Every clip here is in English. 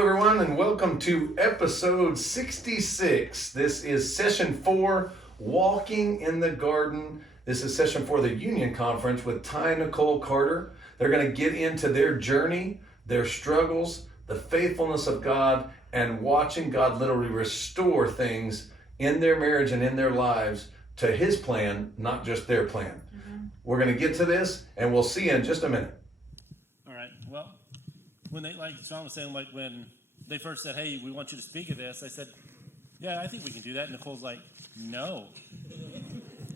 everyone, and welcome to episode 66. This is session 4, Walking in the Garden. This is session 4 of the Union Conference with Ty Nicole Carter. They're going to get into their journey, their struggles, the faithfulness of God, and watching God literally restore things in their marriage and in their lives to His plan, not just their plan. We're going to get to this, and we'll see you in just a minute. All right. Well, when they, like Shaun was saying, like when they first said, "Hey, we want you to speak of this," I said, "Yeah, I think we can do that." And Nicole's like, "No."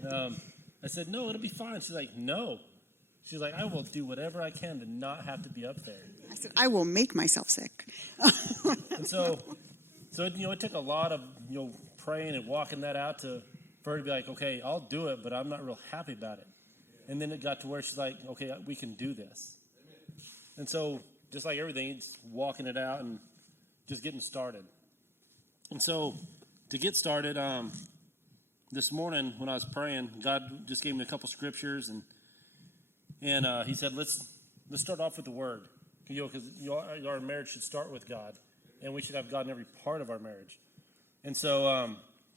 I said, "No, it'll be fine." She's like, "No." She's like, "I will do whatever I can to not have to be up there." I said, "I will make myself sick." And so it took a lot of praying and walking that out for her to be like, "Okay, I'll do it, but I'm not real happy about it." And then it got to where she's like, "Okay, we can do this." And so, just like everything, it's walking it out and just getting started. And so, to get started, this morning when I was praying, God just gave me a couple scriptures, and He said, "Let's start off with the Word, because our marriage should start with God, and we should have God in every part of our marriage." And so,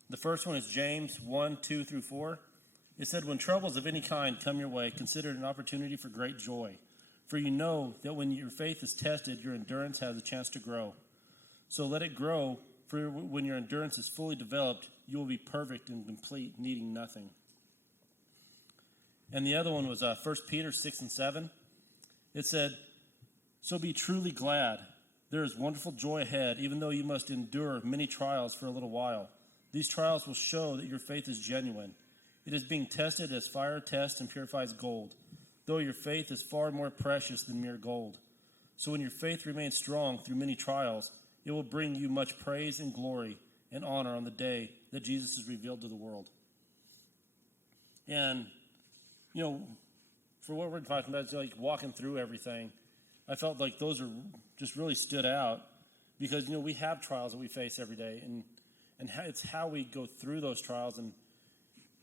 the first one is James 1:2-4. It said, "When troubles of any kind come your way, consider it an opportunity for great joy. For you know that when your faith is tested, your endurance has a chance to grow. So let it grow, for when your endurance is fully developed, you will be perfect and complete, needing nothing." And the other one was 1 Peter 6:7. It said, "So be truly glad. There is wonderful joy ahead, even though you must endure many trials for a little while. These trials will show that your faith is genuine. It is being tested as fire tests and purifies gold, though your faith is far more precious than mere gold. So when your faith remains strong through many trials, it will bring you much praise and glory and honor on the day that Jesus is revealed to the world." And, for what we're talking about, it's like walking through everything. I felt like those are just really stood out because, we have trials that we face every day, and it's how we go through those trials, and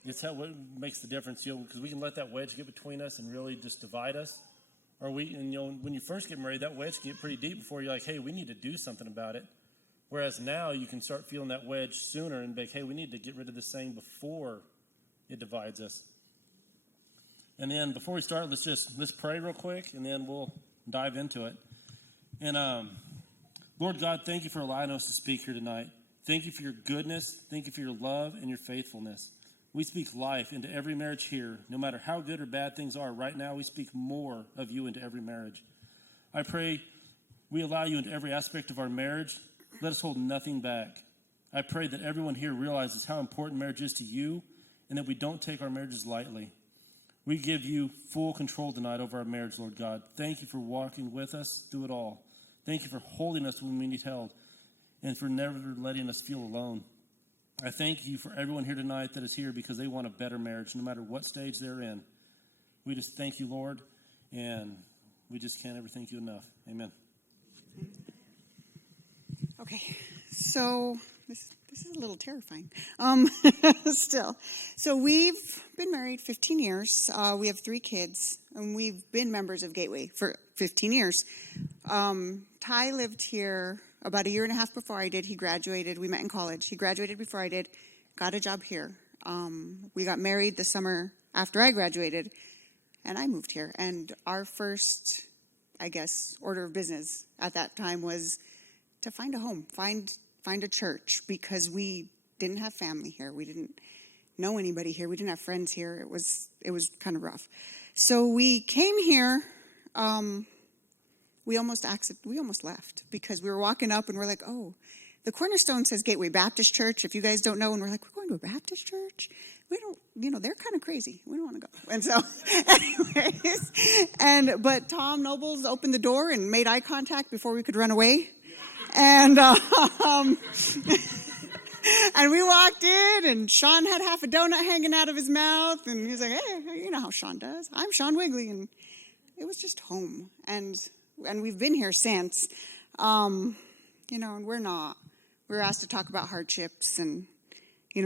it's what makes the difference, because we can let that wedge get between us and really just divide us. Or when you first get married, that wedge can get pretty deep before you're like, "Hey, we need to do something about it." Whereas now you can start feeling that wedge sooner and be like, "Hey, we need to get rid of this thing before it divides us." And then before we start, let's pray real quick, and then we'll dive into it. And Lord God, thank you for allowing us to speak here tonight. Thank you for your goodness. Thank you for your love and your faithfulness. We speak life into every marriage here. No matter how good or bad things are right now, we speak more of you into every marriage. I pray we allow you into every aspect of our marriage. Let us hold nothing back. I pray that everyone here realizes how important marriage is to you and that we don't take our marriages lightly. We give you full control tonight over our marriage, Lord God. Thank you for walking with us through it all. Thank you for holding us when we need held and for never letting us feel alone. I thank you for everyone here tonight that is here because they want a better marriage, no matter what stage they're in. We just thank you, Lord, and we just can't ever thank you enough. Amen. Okay, so this is a little terrifying. Still, so we've been married 15 years. We have 3 kids, and we've been members of Gateway for 15 years. Ty lived here about a year and a half before I did. He graduated. We met in college. He graduated before I did, got a job here. We got married the summer after I graduated, and I moved here. And our first, order of business at that time was to find a home, find a church, because we didn't have family here. We didn't know anybody here. We didn't have friends here. It was kind of rough. So we came here. We almost left because we were walking up and we're like, "Oh, the Cornerstone says Gateway Baptist Church. If you guys don't know," and we're like, "We're going to a Baptist church? We don't, they're kind of crazy. We don't want to go." And so, anyways, but Tom Nobles opened the door and made eye contact before we could run away, and and we walked in, and Shaun had half a donut hanging out of his mouth, and he was like, "Hey, you know how Shaun does. I'm Shaun Wigley," and it was just home, and we've been here since, and we're asked to talk about hardships and,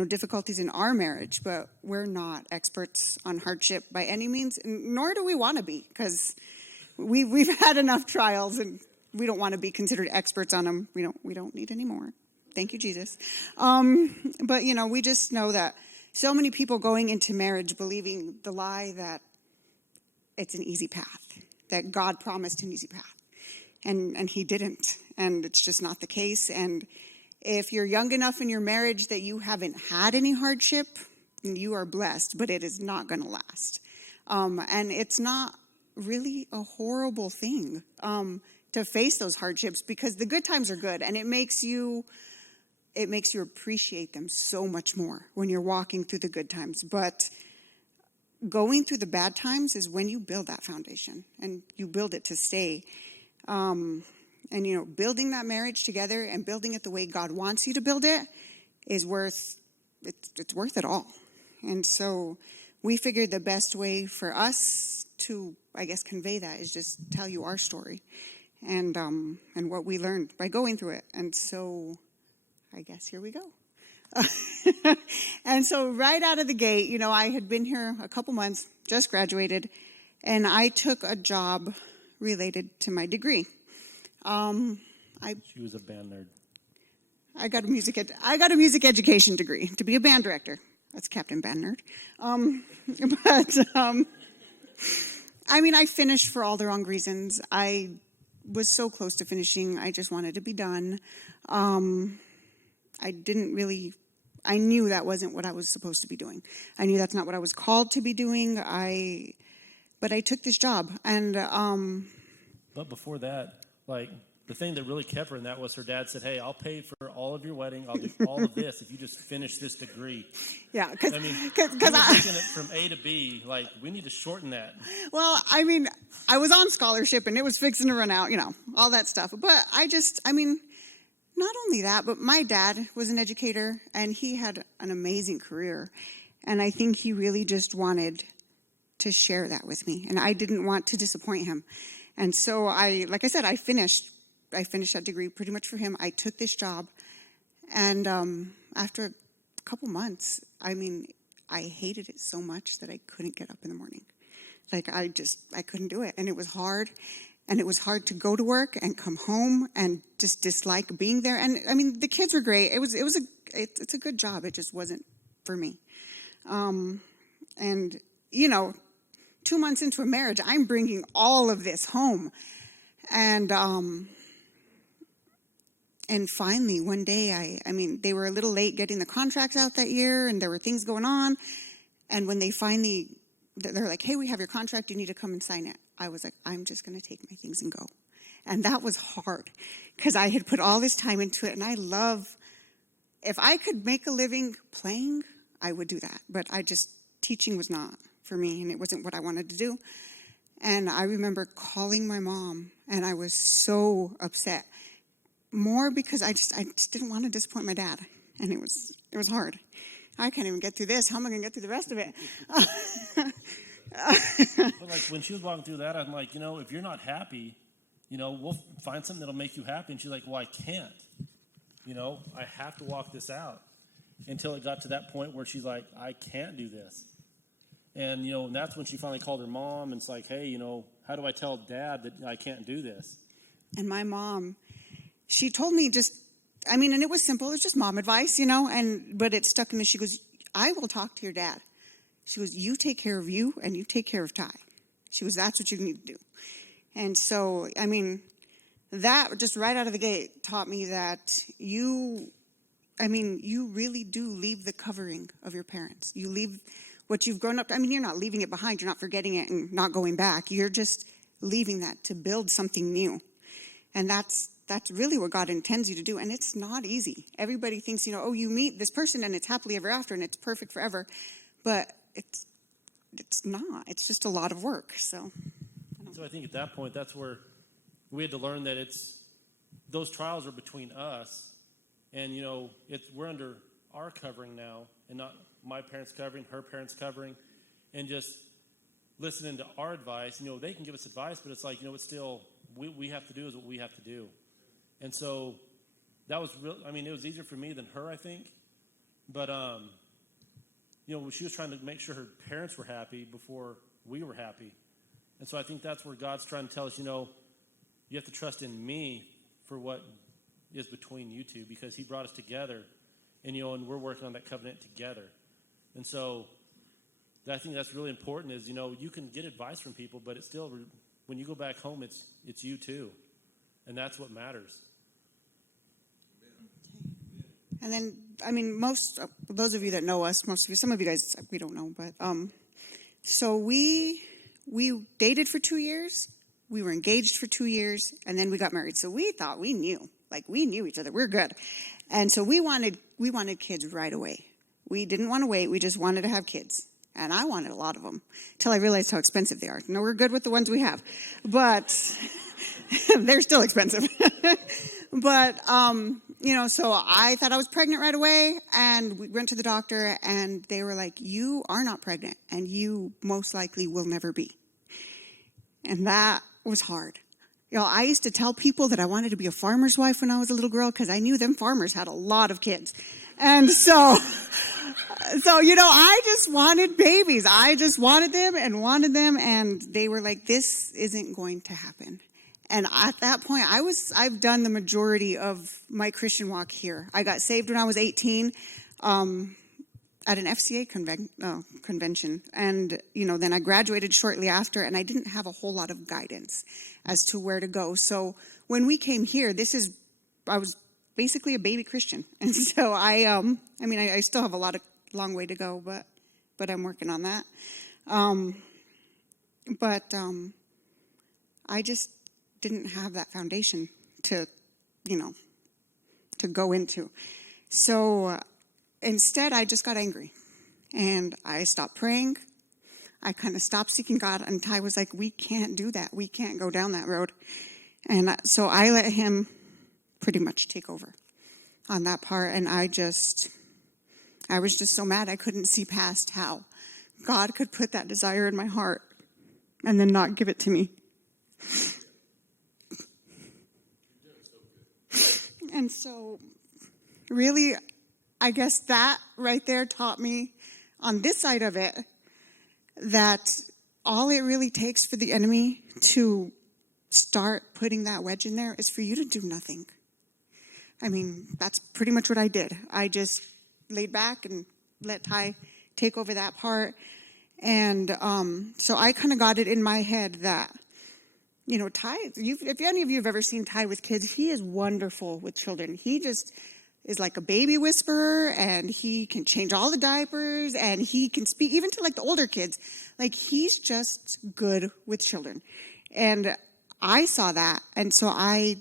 difficulties in our marriage, but we're not experts on hardship by any means, nor do we want to be, because we've had enough trials, and we don't want to be considered experts on them. We don't need any more. Thank you, Jesus. But we just know that so many people going into marriage believing the lie that it's an easy path, that God promised an easy path, and he didn't, and it's just not the case. And if you're young enough in your marriage that you haven't had any hardship, you are blessed, but it is not going to last. And it's not really a horrible thing to face those hardships, because the good times are good, and it makes you appreciate them so much more when you're walking through the good times. But going through the bad times is when you build that foundation, and you build it to stay. And building that marriage together and building it the way God wants you to build it is worth it all. And so we figured the best way for us to, I guess, convey that is just tell you our story and what we learned by going through it. And so I guess here we go. And so right out of the gate, I had been here a couple months, just graduated, and I took a job related to my degree. She was a band nerd. I got a music education degree to be a band director. That's Captain Band Nerd. I finished for all the wrong reasons. I was so close to finishing. I just wanted to be done. I knew that wasn't what I was supposed to be doing. I knew that's not what I was called to be doing. But I took this job, and But before that, the thing that really kept her in that was her dad said, "Hey, I'll pay for all of your wedding. I'll do all of this if you just finish this degree." Yeah, because taking it from A to B, we need to shorten that. Well, I was on scholarship and it was fixing to run out, all that stuff. But not only that, but my dad was an educator and he had an amazing career, and I think he really just wanted to share that with me, and I didn't want to disappoint him. And so I finished that degree pretty much for him. I took this job, and after a couple months, I hated it so much that I couldn't get up in the morning. I couldn't do it, and it was hard. And it was hard to go to work and come home and just dislike being there. And the kids were great. It's a good job. It just wasn't for me. And 2 months into a marriage, I'm bringing all of this home. And finally, one day, they were a little late getting the contracts out that year, and there were things going on. And when they're like, "Hey, we have your contract. You need to come and sign it." I was like, I'm just going to take my things and go. And that was hard because I had put all this time into it. And if I could make a living playing, I would do that. But teaching was not for me, and it wasn't what I wanted to do. And I remember calling my mom, and I was so upset. More because I just didn't want to disappoint my dad. And it was hard. I can't even get through this. How am I going to get through the rest of it? But when she was walking through that, I'm like, if you're not happy, we'll find something that'll make you happy. And she's like, well, I can't. I have to walk this out. Until it got to that point where she's like, I can't do this. And, and that's when she finally called her mom, and it's like, hey, how do I tell Dad that I can't do this? And my mom, she told me and it was simple. It was just mom advice, but it stuck in me. She goes, I will talk to your dad. She goes, you take care of you and you take care of Ty. She goes, that's what you need to do. And so, that just right out of the gate taught me that you really do leave the covering of your parents. You leave what you've grown up. You're not leaving it behind. You're not forgetting it and not going back. You're just leaving that to build something new. And that's really what God intends you to do. And it's not easy. Everybody thinks, you meet this person and it's happily ever after and it's perfect forever. But it's not. It's just a lot of work. So I think at that point, that's where we had to learn that those trials are between us, and we're under our covering now, and not my parents' covering, her parents' covering, and just listening to our advice. They can give us advice, but it's like it's still we have to do is what we have to do, and so that was real. It was easier for me than her, I think, but she was trying to make sure her parents were happy before we were happy. And so I think that's where God's trying to tell us, you have to trust in me for what is between you two, because he brought us together, and and we're working on that covenant together. And so I think that's really important is, you can get advice from people, but it's still, when you go back home, it's you too. And that's what matters. And then, those of you that know us, most of you, some of you guys, we don't know, but, so we dated for 2 years, we were engaged for 2 years, and then we got married. So we thought we knew each other. We're good. And so we wanted kids right away. We didn't want to wait. We just wanted to have kids. And I wanted a lot of them until I realized how expensive they are. We're good with the ones we have, but they're still expensive. But, so I thought I was pregnant right away, and we went to the doctor, and they were like, you are not pregnant, and you most likely will never be. And that was hard. I used to tell people that I wanted to be a farmer's wife when I was a little girl because I knew them farmers had a lot of kids. And so, I just wanted babies. I just wanted them, and they were like, this isn't going to happen. And at that point, I've done the majority of my Christian walk here. I got saved when I was 18 at an FCA convention. And, then I graduated shortly after, and I didn't have a whole lot of guidance as to where to go. So when we came here, I was basically a baby Christian. And so I still have a long way to go, but I'm working on that. I just didn't have that foundation to go into. So instead, I just got angry, and I stopped praying. I kind of stopped seeking God, and Ty was like, we can't do that. We can't go down that road. And so I let him pretty much take over on that part, and I was just so mad I couldn't see past how God could put that desire in my heart and then not give it to me. And so, really, I guess that right there taught me on this side of it that all it really takes for the enemy to start putting that wedge in there is for you to do nothing. That's pretty much what I did. I just laid back and let Ty take over that part. And so I kind of got it in my head that, Ty, if any of you have ever seen Ty with kids, he is wonderful with children. He just is like a baby whisperer, and he can change all the diapers, and he can speak even to the older kids. He's just good with children. And I saw that, and so I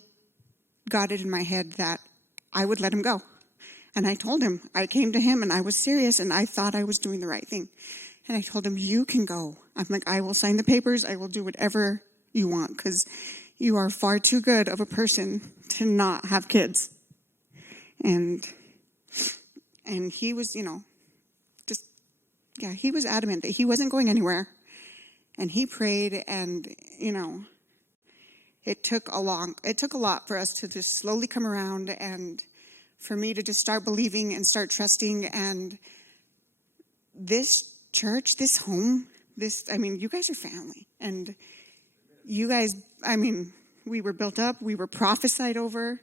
got it in my head that I would let him go. And I told him, I came to him, and I was serious, and I thought I was doing the right thing. And I told him, you can go. I'm like, I will sign the papers. I will do whatever you want, because you are far too good of a person to not have kids. And he was, he was adamant that he wasn't going anywhere. And he prayed, and, it took a lot for us to just slowly come around, and for me to just start believing and start trusting. And this church, this home, you guys are family. And you guys, we were built up, we were prophesied over,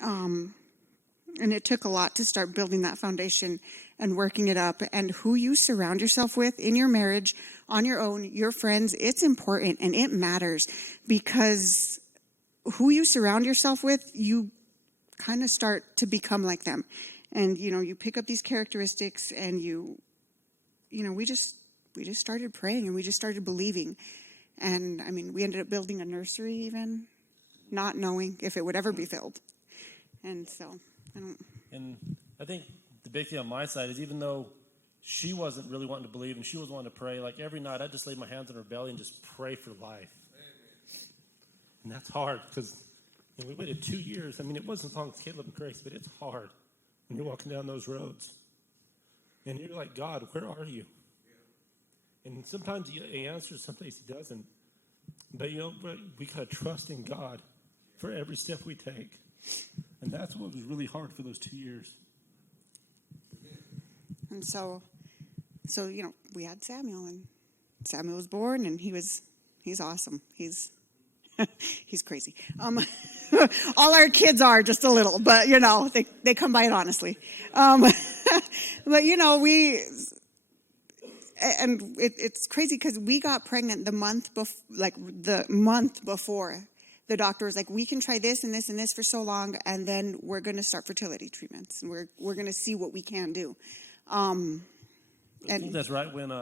and it took a lot to start building that foundation and working it up. And who you surround yourself with in your marriage, on your own, your friends, it's important, and it matters, because who you surround yourself with, you kind of start to become like them. And, you pick up these characteristics, and we just started praying, and we just started believing. And, we ended up building a nursery even, not knowing if it would ever be filled. And so, And I think the big thing on my side is, even though she wasn't really wanting to believe and she was wanting to pray, every night I'd just lay my hands on her belly and just pray for life. And that's hard, because we waited 2 years. It wasn't as long as Caleb and Grace, but it's hard when you're walking down those roads. And you're like, God, where are you? And sometimes he answers, sometimes he doesn't. But, we got to trust in God for every step we take. And that's what was really hard for those 2 years. And so we had Samuel, and Samuel was born, and he's awesome. He's He's crazy. All our kids are just a little, but they come by it honestly. But it's crazy because we got pregnant the month before. The doctor was like, we can try this and this and this for so long, and then we're going to start fertility treatments, and we're going to see what we can do. I think that's right. When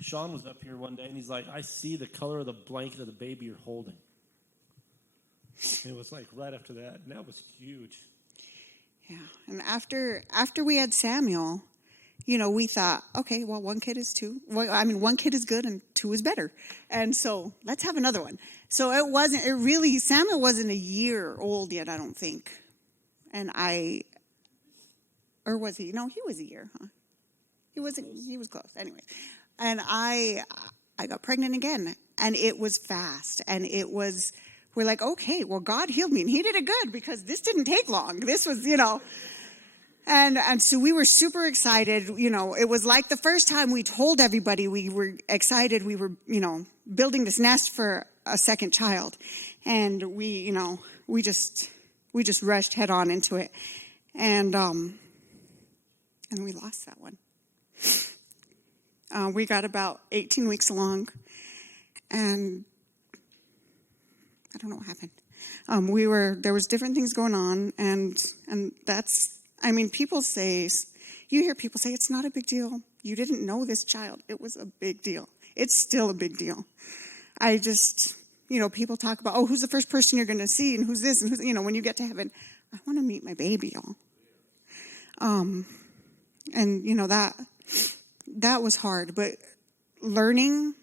Shaun was up here one day, and he's like, I see the color of the blanket of the baby you're holding. And it was like right after that, and that was huge. Yeah, and after we had Samuel, we thought, okay, well, one kid is good and two is better. And so let's have another one. So Samuel wasn't a year old yet, I don't think. Or was he? No, he was a year, huh? He was close. Anyway. And I got pregnant again, and it was fast. And we're like, okay, well, God healed me, and he did it good because this didn't take long. This was, And so we were super excited. It was like the first time we told everybody we were excited. We were, building this nest for a second child. And we just rushed head on into it. And we lost that one. We got about 18 weeks along, and I don't know what happened. There was different things going on, and that's, people say, you hear people say, it's not a big deal. You didn't know this child. It was a big deal. It's still a big deal. People talk about, who's the first person you're going to see, and who's this, and who's, when you get to heaven, I want to meet my baby, y'all. That was hard, but learning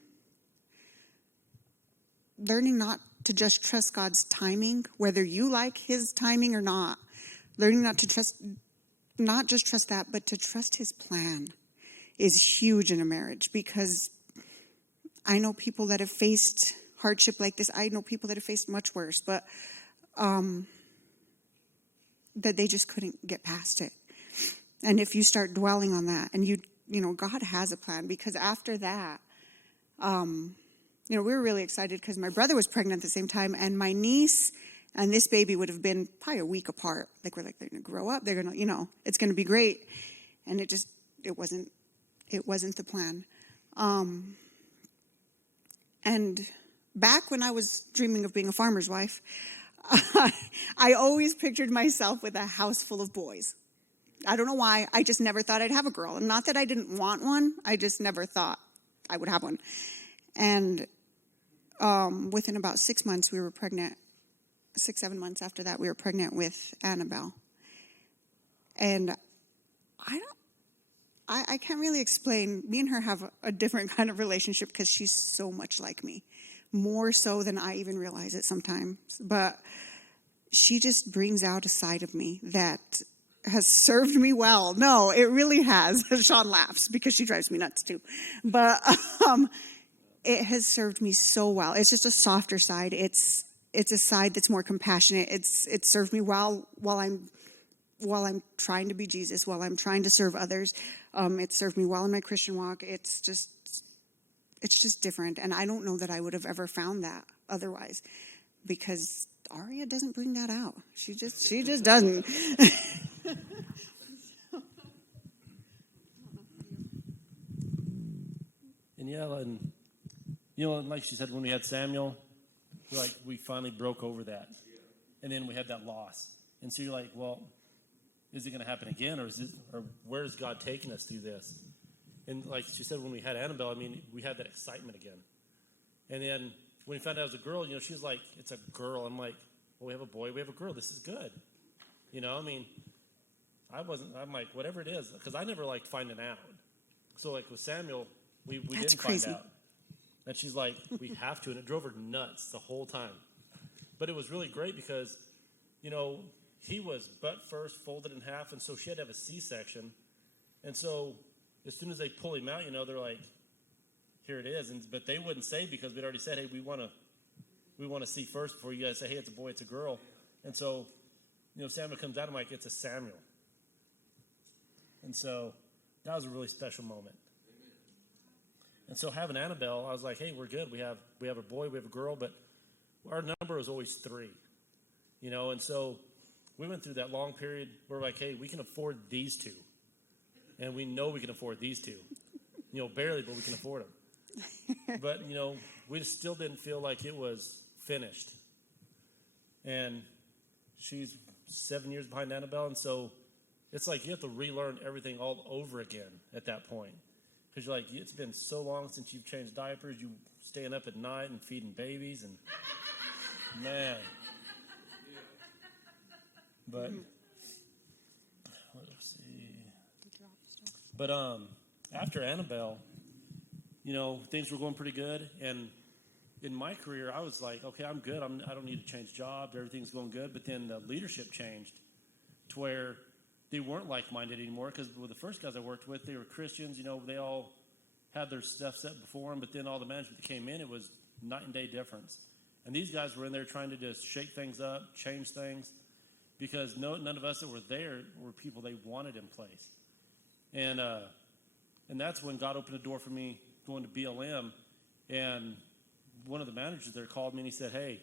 not to just trust God's timing, whether you like his timing or not, learning not just trust that, but to trust his plan is huge in a marriage, because I know people that have faced hardship like this. I know people that have faced much worse, but that they just couldn't get past it. And if you start dwelling on that, and God has a plan, because after that, we were really excited because my brother was pregnant at the same time, and my niece and this baby would have been probably a week apart. They're going to grow up. They're going to, it's going to be great. And it wasn't the plan. And back when I was dreaming of being a farmer's wife, I always pictured myself with a house full of boys. I don't know why. I just never thought I'd have a girl. And not that I didn't want one. I just never thought I would have one. And within about 6 months, we were pregnant. 6-7 months after that, we were pregnant with Annabelle. And I can't really explain. Me and her have a different kind of relationship because she's so much like me. More so than I even realize it sometimes. But she just brings out a side of me that has served me well. No, it really has. Shaun laughs because she drives me nuts too. But it has served me so well. It's just a softer side. It's a side that's more compassionate. It's served me well while I'm trying to be Jesus, while I'm trying to serve others. It served me well in my Christian walk. It's just different. And I don't know that I would have ever found that otherwise, because Aria doesn't bring that out. She just doesn't. And like she said, when we had Samuel, we finally broke over that. And then we had that loss. And so you're like, well, is it going to happen again, or where is God taking us through this? And like she said, when we had Annabelle, we had that excitement again. And then when we found out it was a girl, she's like, it's a girl. I'm like, well, we have a boy, we have a girl. This is good. I'm like, whatever it is, because I never liked finding out. So like with Samuel, we didn't crazy. Find out. And she's like, we have to. And it drove her nuts the whole time. But it was really great because, he was butt first, folded in half. And so she had to have a C-section. And so as soon as they pull him out, they're like, here it is. But they wouldn't say, because we'd already said, hey, we want to see first before you guys say, hey, it's a boy, it's a girl. And so, Samuel comes out, I'm like, it's a Samuel. And so that was a really special moment. And so having Annabelle, I was like, hey, we're good. We have a boy, we have a girl, but our number was always 3, and so we went through that long period where we're like, hey, we can afford these 2. And we know we can afford these 2. Barely, but we can afford them. But, we still didn't feel like it was finished. And she's 7 years behind Annabelle, and so it's like you have to relearn everything all over again at that point. Because you're like, it's been so long since you've changed diapers, you staying up at night and feeding babies, and man. But let's see. But after Annabelle, things were going pretty good, and in my career, I was like, okay, I'm good. I don't need to change jobs. Everything's going good. But then the leadership changed to where they weren't like-minded anymore, because with the first guys I worked with, they were Christians. They all had their stuff set before them, but then all the management that came in, it was night and day difference. And these guys were in there trying to just shake things up, change things, because none of us that were there were people they wanted in place. And that's when God opened a door for me going to BLM. And one of the managers there called me and he said, hey,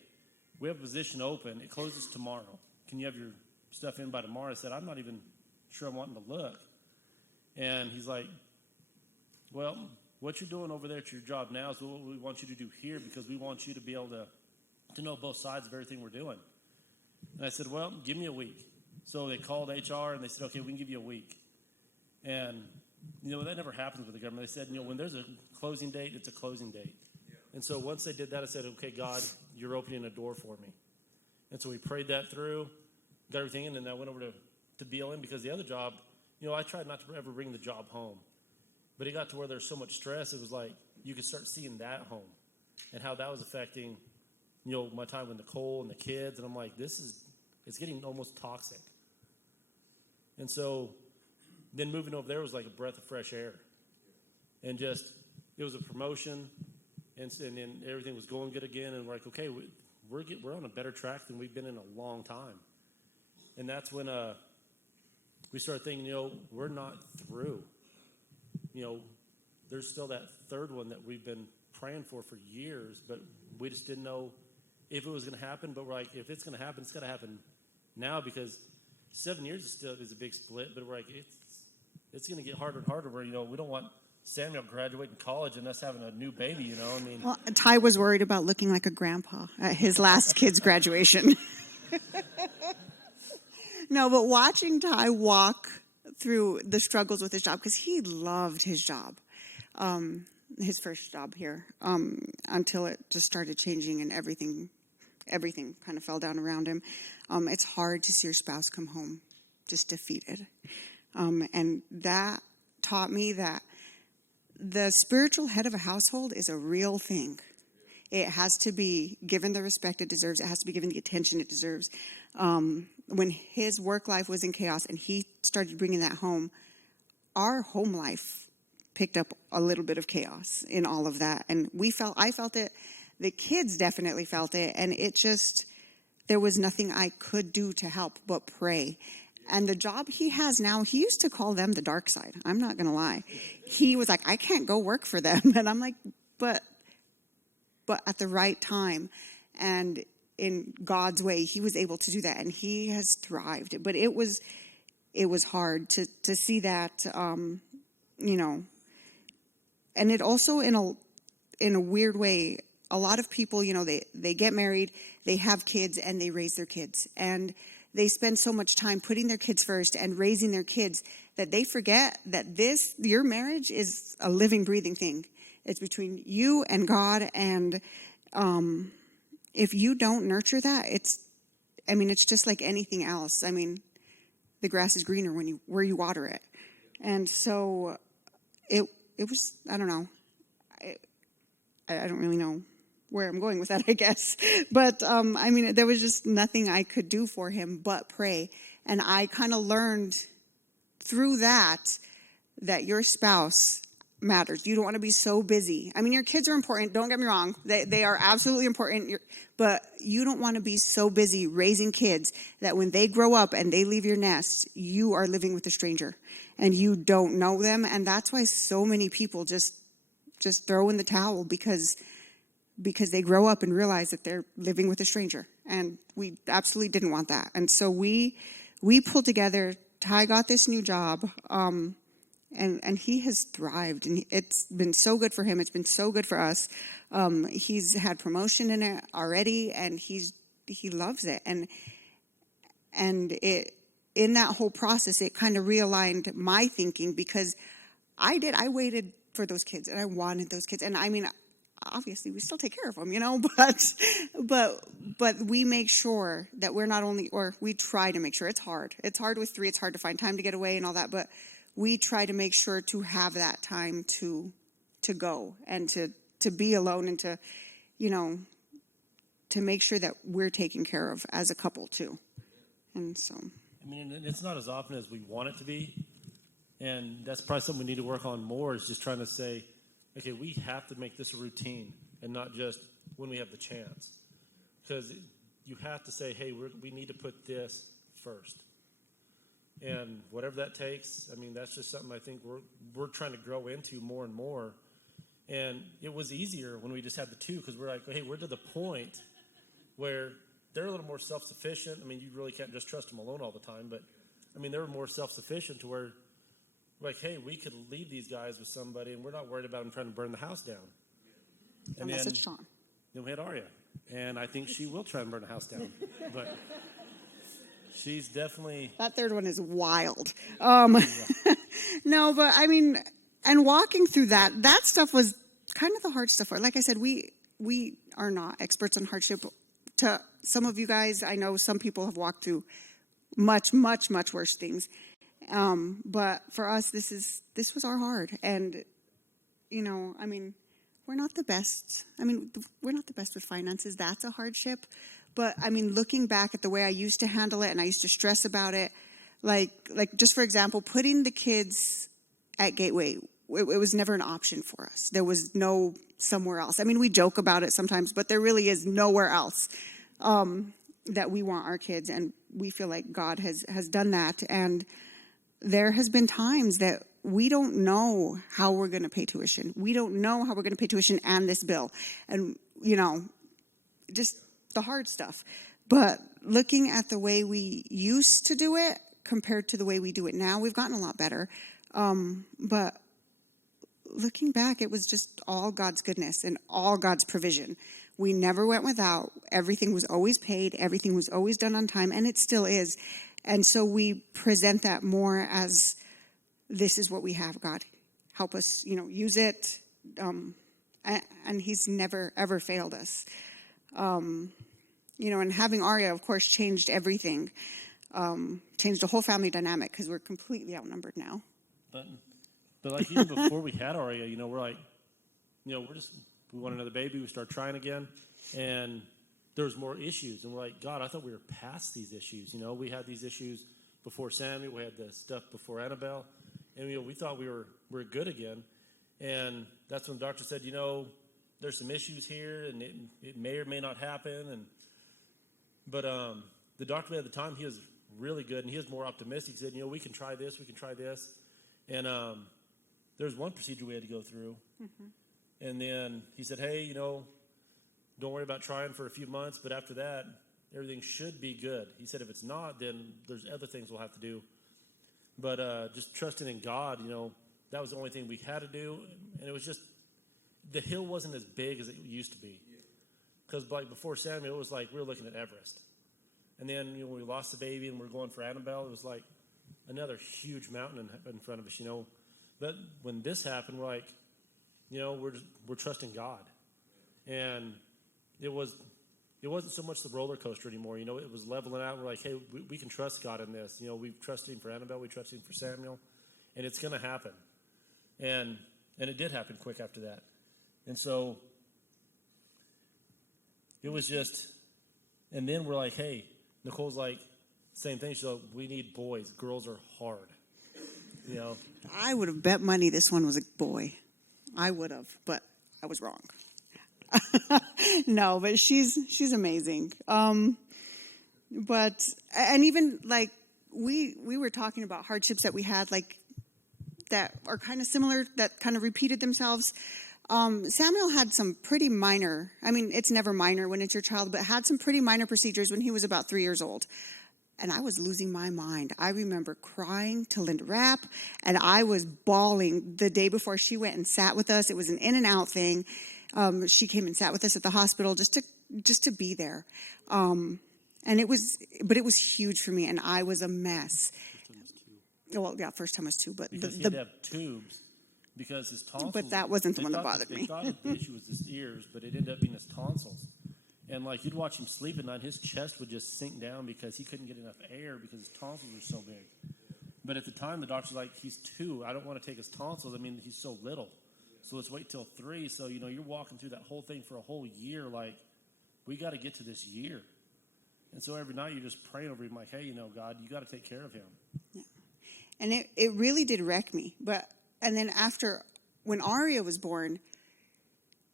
we have a position open. It closes tomorrow. Can you have your stuff in by tomorrow? I said, I'm not even sure I'm wanting to look. And he's like, well, what you're doing over there at your job now is what we want you to do here, because we want you to be able to know both sides of everything we're doing. And I said, well, give me a week. So they called HR and they said, okay, we can give you a week. And, that never happens with the government. They said, when there's a closing date, it's a closing date. Yeah. And so once they did that, I said, okay, God, you're opening a door for me. And so we prayed that through, got everything in, and I went over to BLM, because the other job, I tried not to ever bring the job home. But it got to where there's so much stress, it was like you could start seeing that home and how that was affecting, my time with Nicole and the kids. And I'm like, it's getting almost toxic. And so then moving over there was like a breath of fresh air. And just, it was a promotion, and then everything was going good again. And we're like, okay, we're on a better track than we've been in a long time. And that's when we started thinking, we're not through. There's still that third one that we've been praying for years, but we just didn't know if it was going to happen. But we're like, if it's going to happen, it's going to happen now, because 7 years is a big split. But we're like, it's going to get harder and harder. Where we don't want Samuel graduating college and us having a new baby. Well, Ty was worried about looking like a grandpa at his last kid's graduation. No, but watching Ty walk through the struggles with his job, because he loved his job, his first job here, until it just started changing and everything kind of fell down around him. It's hard to see your spouse come home just defeated. And that taught me that the spiritual head of a household is a real thing. It has to be given the respect it deserves. It has to be given the attention it deserves. When his work life was in chaos and he started bringing that home, our home life picked up a little bit of chaos in all of that. And I felt it. The kids definitely felt it. And there was nothing I could do to help but pray. And the job he has now, he used to call them the dark side. I'm not going to lie. He was like, I can't go work for them. And I'm like, but at the right time and in God's way, he was able to do that. And he has thrived. But it was hard to see that, And it also, in a weird way, a lot of people, they get married, they have kids, and they raise their kids. And they spend so much time putting their kids first and raising their kids that they forget that your marriage is a living, breathing thing. It's between you and God. And if you don't nurture that, it's just like anything else. The grass is greener where you water it. And so it was, I don't know. I don't really know where I'm going with that, I guess. But, there was just nothing I could do for him but pray. And I kind of learned through that your spouse matters. You don't want to be so busy. Your kids are important. Don't get me wrong. They are absolutely important. But you don't want to be so busy raising kids that when they grow up and they leave your nest, you are living with a stranger and you don't know them. And that's why so many people just throw in the towel, because because they grow up and realize that they're living with a stranger. And we absolutely didn't want that. And so we pulled together. Ty got this new job, and he has thrived. And it's been so good for him. It's been so good for us. He's had promotion in it already, and he loves it. And it, in that whole process, it kind of realigned my thinking, because I waited for those kids, and I wanted those kids. And I mean, obviously we still take care of them, but we make sure that we're not only, or we try to make sure. It's hard with 3. It's hard to find time to get away and all that, but we try to make sure to have that time to go and to be alone, and to make sure that we're taken care of as a couple too. And so, I mean, and it's not as often as we want it to be. And that's probably something we need to work on more, is just trying to say, okay, we have to make this a routine and not just when we have the chance. Because you have to say, hey, we need to put this first. And whatever that takes, I mean, that's just something I think we're trying to grow into more and more. And it was easier when we just had the 2, because we're like, hey, we're to the point where they're a little more self-sufficient. I mean, you really can't just trust them alone all the time, but I mean, they were more self-sufficient to where, like, hey, we could leave these guys with somebody, and we're not worried about them trying to burn the house down. And unless it's Shaun. Then we had Arya, and I think she will try and burn the house down, but she's definitely, that third one is wild. No, but I mean, and walking through that stuff was kind of the hard stuff. Like I said, we are not experts on hardship. To some of you guys, I know some people have walked through much, much, much worse things. But for us, this was our hard. And, I mean, we're not the best. I mean, we're not the best with finances. That's a hardship. But I mean, looking back at the way I used to handle it, and I used to stress about it, like just for example, putting the kids at Gateway, it was never an option for us. There was no somewhere else. I mean, we joke about it sometimes, but there really is nowhere else that we want our kids. And we feel like God has done that. And there has been times that we don't know how we're going to pay tuition. We don't know how we're going to pay tuition and this bill. And, just the hard stuff. But looking at the way we used to do it compared to the way we do it now, we've gotten a lot better. But looking back, it was just all God's goodness and all God's provision. We never went without. Everything was always paid. Everything was always done on time, and it still is. And so we present that more as, this is what we have, God. Help us, use it. And he's never, ever failed us. And having Arya, of course, changed everything. Changed the whole family dynamic, because we're completely outnumbered now. But like even before we had Arya, we're like, we want another baby. We start trying again, and there's more issues. And we're like, God, I thought we were past these issues. We had these issues before Samuel. We had the stuff before Annabelle, and we thought we were good again. And that's when the doctor said, there's some issues here, and it may or may not happen. But the doctor at the time, he was really good, and he was more optimistic. He said, we can try this, and there's one procedure we had to go through. Mm-hmm. And then he said, hey, don't worry about trying for a few months, but after that, everything should be good. He said, if it's not, then there's other things we'll have to do. But just trusting in God, that was the only thing we had to do. And it was just, the hill wasn't as big as it used to be. Because like before Samuel, it was like we were looking at Everest. And then when we lost the baby and we're going for Annabelle, it was like another huge mountain in front of us, But when this happened, we're like, we're trusting God. And it wasn't so much the roller coaster anymore. It was leveling out. We're like, hey, we can trust God in this. We've trusted him for Annabelle. We trusted him for Samuel. And it's going to happen. And it did happen quick after that. And so it was just, and then we're like, hey, Nicole's like, same thing. She's like, we need boys. Girls are hard. I would have bet money this one was a boy. I would have, but I was wrong. No, but she's amazing. But, and even like, we were talking about hardships that we had, like, that are kind of similar, that kind of repeated themselves. Samuel had some pretty minor, I mean, it's never minor when it's your child, but had some pretty minor procedures when he was about 3 years old. And I was losing my mind. I remember crying to Linda Rapp, and I was bawling the day before she went and sat with us. It was an in and out thing. She came and sat with us at the hospital just to be there. And it was huge for me, and I was a mess. Well, yeah, first time was 2, but because he had to have tubes because his tonsils. But that wasn't the one that bothered me. They thought the issue was his ears, but it ended up being his tonsils. And like you'd watch him sleep at night, his chest would just sink down because he couldn't get enough air because his tonsils were so big. But at the time, the doctor's like, he's 2. I don't want to take his tonsils. I mean, he's so little. So let's wait till 3. So, you know, you're walking through that whole thing for a whole year. Like, we got to get to this year. And so every night you're just praying over him like, hey, you know, God, you got to take care of him. Yeah. And it really did wreck me. And then when Aria was born,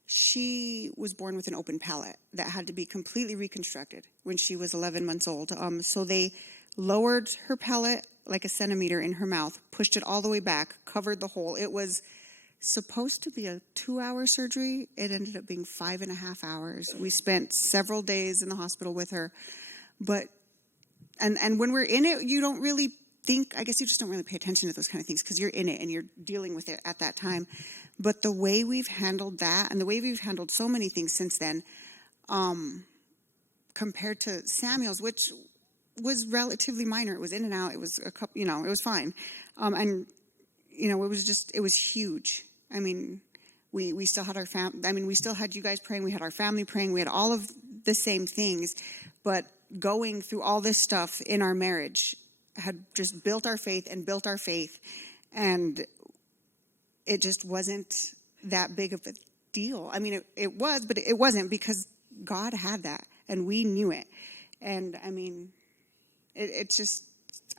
she was born with an open palate that had to be completely reconstructed when she was 11 months old. So they lowered her palate like a centimeter in her mouth, pushed it all the way back, covered the hole. It was supposed to be a 2-hour surgery. It ended up being 5.5 hours. We spent several days in the hospital with her. And when we're in it, you don't really think, I guess you just don't really pay attention to those kind of things because you're in it and you're dealing with it at that time. But the way we've handled that and the way we've handled so many things since then, compared to Samuel's, which was relatively minor. It was in and out. It was a couple, it was fine. And, it was huge. I mean, we still had we still had you guys praying. We had our family praying. We had all of the same things. But going through all this stuff in our marriage had just built our faith. And it just wasn't that big of a deal. I mean, it was, but it wasn't because God had that and we knew it. And I mean, it's just,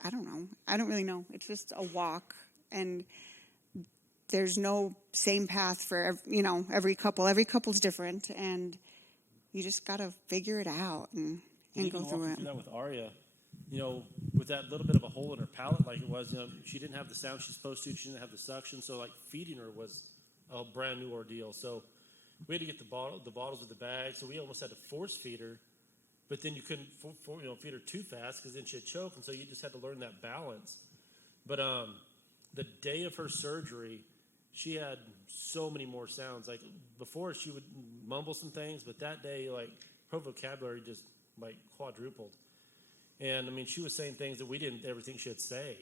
I don't know. I don't really know. It's just a walk, and there's no same path for, every couple. Every couple's different, and you just got to figure it out and go through it. Through that with Aria, with that little bit of a hole in her palate, like it was, she didn't have the sound she's supposed to. She didn't have the suction, so like feeding her was a brand new ordeal. So we had to get the bottles with the bag. So we almost had to force feed her, but then you couldn't feed her too fast because then she'd choke, and so you just had to learn that balance. But the day of her surgery, she had so many more sounds. Like before, she would mumble some things, but that day, like her vocabulary just like quadrupled. And I mean, she was saying things that we didn't ever think she'd say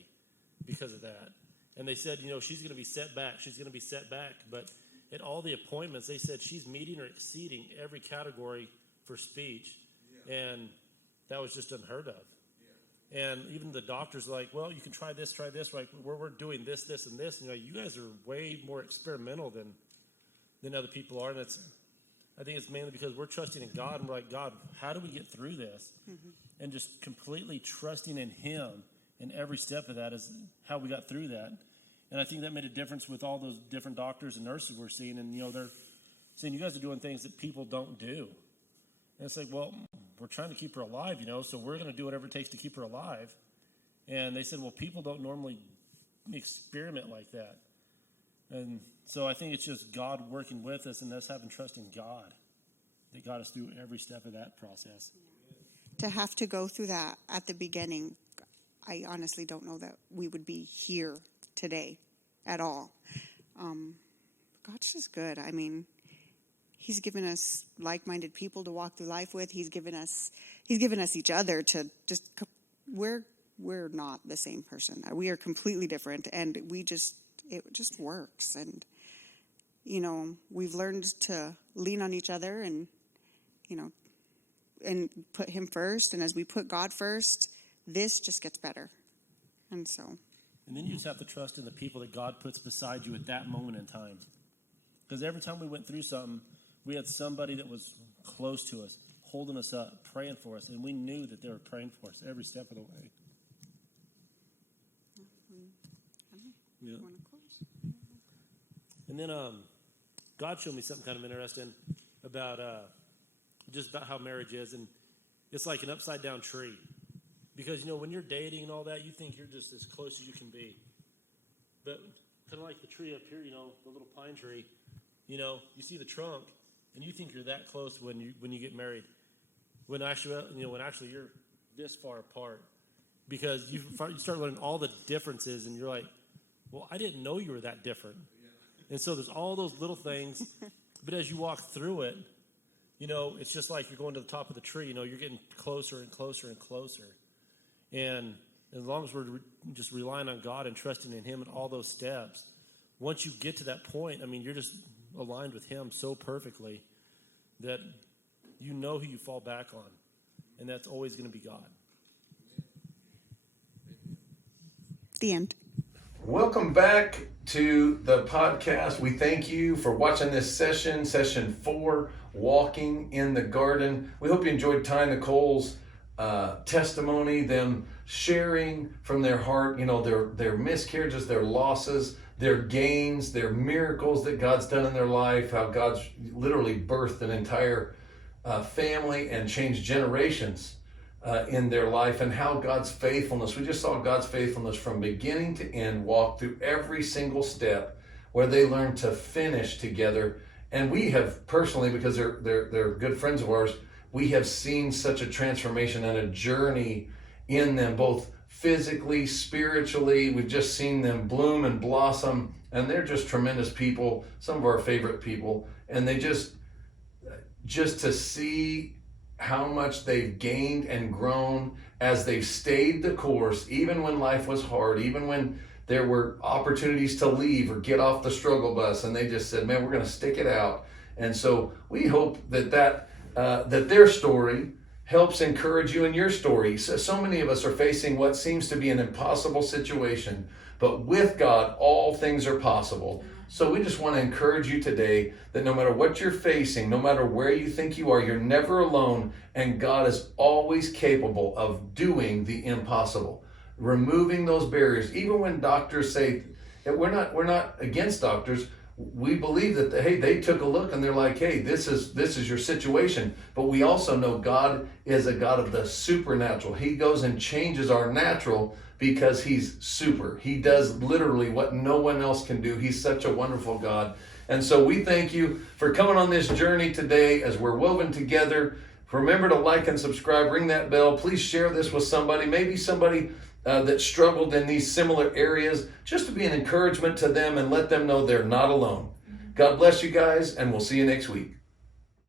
because of that. And they said, she's going to be set back. She's going to be set back. But at all the appointments, they said she's meeting or exceeding every category for speech. Yeah. And that was just unheard of. Yeah. And even the doctors are like, well, you can try this. Like, we're doing this, and this. And you guys are way more experimental than other people are. And I think it's mainly because we're trusting in God. And we're like, God, how do we get through this? Mm-hmm. And just completely trusting in Him in every step of that is how we got through that. And I think that made a difference with all those different doctors and nurses we're seeing. And, they're saying, you guys are doing things that people don't do. And it's like, well, we're trying to keep her alive, so we're going to do whatever it takes to keep her alive. And they said, well, people don't normally experiment like that. And so I think it's just God working with us and us having trust in God that got us through every step of that process. To have to go through that at the beginning, I honestly don't know that we would be here today at all. God's just good. I mean, He's given us like-minded people to walk through life with. He's given us each other to just. We're not the same person. We are completely different, and it just works. And we've learned to lean on each other, and and put Him first. And as we put God first, this just gets better. And then you just have to trust in the people that God puts beside you at that moment in time. Because every time we went through something, we had somebody that was close to us, holding us up, praying for us, and we knew that they were praying for us every step of the way. Yeah. And then God showed me something kind of interesting about just about how marriage is, and it's like an upside down tree. Because when you're dating and all that, you think you're just as close as you can be. But kind of like the tree up here, the little pine tree, You know, you see the trunk, and you think you're that close when you get married, when actually you're this far apart, because you start learning all the differences, and you're like, well, I didn't know you were that different. And so there's all those little things, but as you walk through it, you know, it's just like you're going to the top of the tree. You know, you're getting closer and closer and closer. And as long as we're just relying on God and trusting in Him in all those steps, once you get to that point, I mean, you're just aligned with Him so perfectly that you know who you fall back on, and that's always going to be God. The end. Welcome back to the podcast. We thank you for watching this session 4, Walking in the Garden. We hope you enjoyed Ty Nicole's testimony, them sharing from their heart, you know, their miscarriages, their losses, their gains, their miracles that God's done in their life, how God's literally birthed an entire family and changed generations in their life, and how God's faithfulness, we just saw God's faithfulness from beginning to end, walk through every single step where they learned to finish together. And we have personally, because they're good friends of ours, we have seen such a transformation and a journey in them, both physically, spiritually. We've just seen them bloom and blossom, and they're just tremendous people, some of our favorite people. And they just to see how much they've gained and grown as they've stayed the course, even when life was hard, even when there were opportunities to leave or get off the struggle bus, and they just said, man, we're going to stick it out. And so we hope that their story helps encourage you in your story. So many of us are facing what seems to be an impossible situation, but with God, all things are possible. So we just want to encourage you today that no matter what you're facing, no matter where you think you are, you're never alone, and God is always capable of doing the impossible, removing those barriers. Even when doctors say, we're not against doctors, we believe that they took a look and they're like, hey, this is your situation. But we also know God is a God of the supernatural. He goes and changes our natural because He's super. He does literally what no one else can do. He's such a wonderful God. And so we thank you for coming on this journey today as we're woven together. Remember to like and subscribe, ring that bell. Please share this with somebody, maybe somebody that struggled in these similar areas, just to be an encouragement to them and let them know they're not alone. God bless you guys, and we'll see you next week.